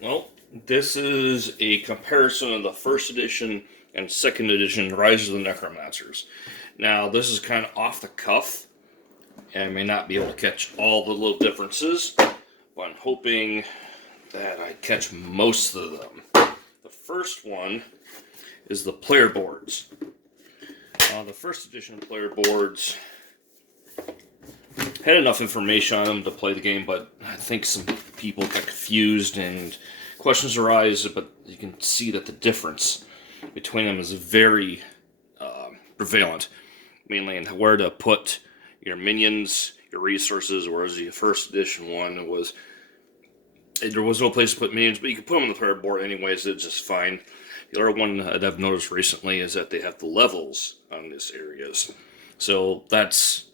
Well, this is a comparison of the first edition and second edition Rise of the Necromancers. Now, this is kind of off the cuff, and I may not be able to catch all the little differences, but I'm hoping that I catch most of them. The first one is the player boards. The first edition player boards had enough information on them to play the game, but I think some people got confused and questions arise, but you can see that the difference between them is very prevalent, mainly in where to put your minions, your resources, whereas the first edition one was, there was no place to put minions, but you could put them on the player board anyways, it's just fine. The other one that I've noticed recently is that they have the levels on these areas. So that's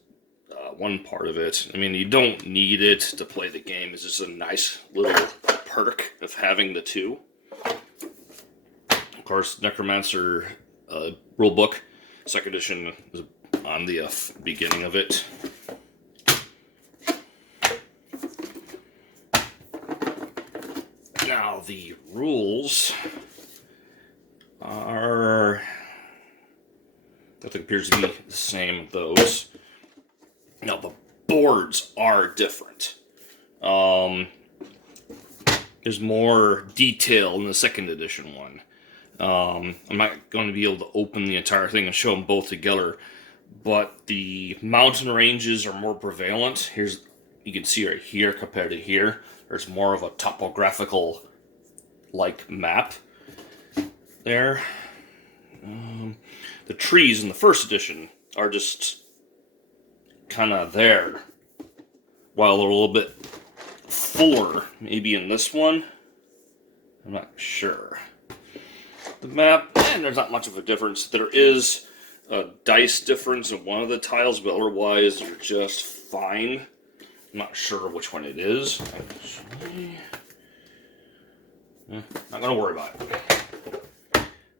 one part of it. I mean, you don't need it to play the game. It's just a nice little perk of having the two. Of course, Necromancer rulebook, second edition is on the beginning of it. Now, the rules are, I think, appears to be the same, those. Now, the boards are different. There's more detail in the second edition one. I'm not going to be able to open the entire thing and show them both together, but the mountain ranges are more prevalent. You can see right here compared to here. There's more of a topographical like map there. The trees in the first edition are just kind of there, while they're a little bit fuller maybe in this one. I'm not sure. The map, there's not much of a difference. There is a dice difference in one of the tiles, but otherwise they're just fine. I'm not sure which one it is. Actually, not going to worry about it.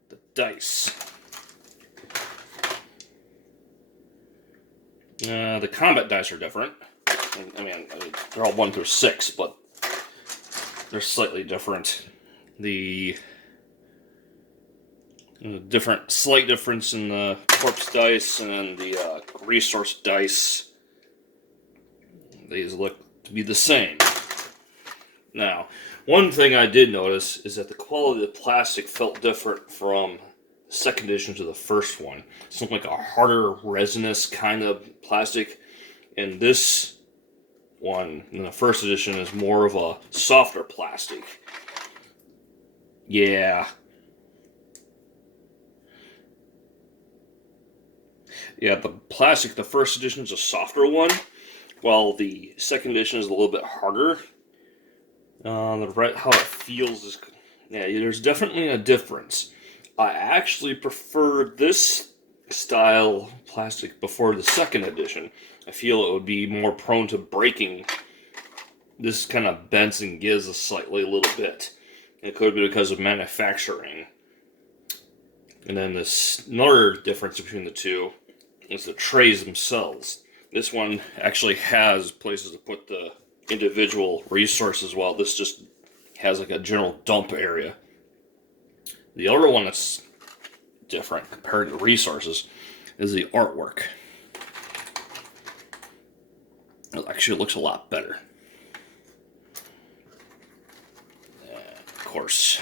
The dice. The combat dice are different. I mean, they're all 1 through 6, but they're slightly different. The slight difference in the corpse dice and the resource dice. These look to be the same. Now, one thing I did notice is that the quality of the plastic felt different from the second edition to the first one. It's like a harder resinous kind of plastic, and this one in the first edition is more of a softer plastic. Yeah, the plastic, the first edition is a softer one, while the second edition is a little bit harder. How it feels is, there's definitely a difference. I actually prefer this style plastic before the second edition. I feel it would be more prone to breaking. This kind of bends and gives a little bit. It could be because of manufacturing. And then another difference between the two is the trays themselves. This one actually has places to put the individual resources, while this just has like a general dump area. The other one that's different compared to resources is the artwork. It actually looks a lot better. And of course,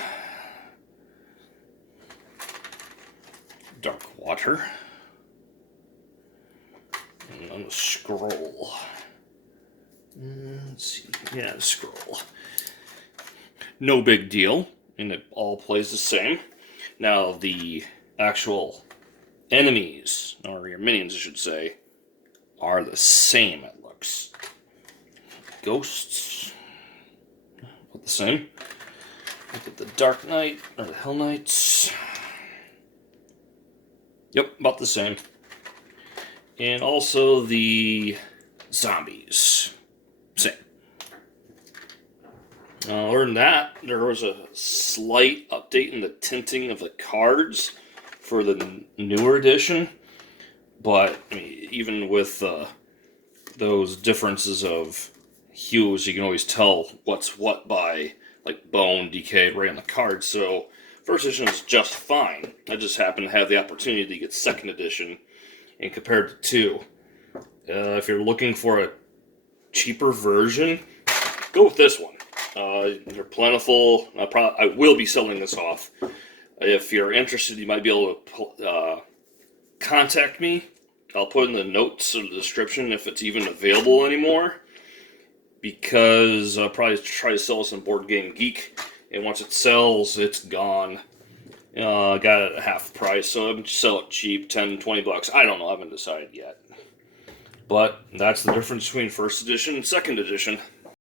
dark water. And on the scroll. Let's see. Yeah, the scroll. No big deal. And it all plays the same. Now, the actual enemies, or your minions, I should say, are the same, it looks. Ghosts, about the same. Look at the Dark Knight, or the Hell Knights. Yep, about the same. And also the zombies. Same. Other than that, there was a slight update in the tinting of the cards for the newer edition. But I mean, even with those differences of hues, you can always tell what's what by like bone, decay right on the card. So first edition is just fine. I just happen to have the opportunity to get second edition and compared to two. If you're looking for a cheaper version, go with this one. They're plentiful. I will be selling this off. If you're interested, you might be able to contact me. I'll put in the notes or the description if it's even available anymore, because I'll probably try to sell some Board Game Geek, and once it sells, it's gone. I got it at half price, so I'm just sell it cheap, 10, 20 bucks. I don't know, I haven't decided yet. But that's the difference between first edition and second edition.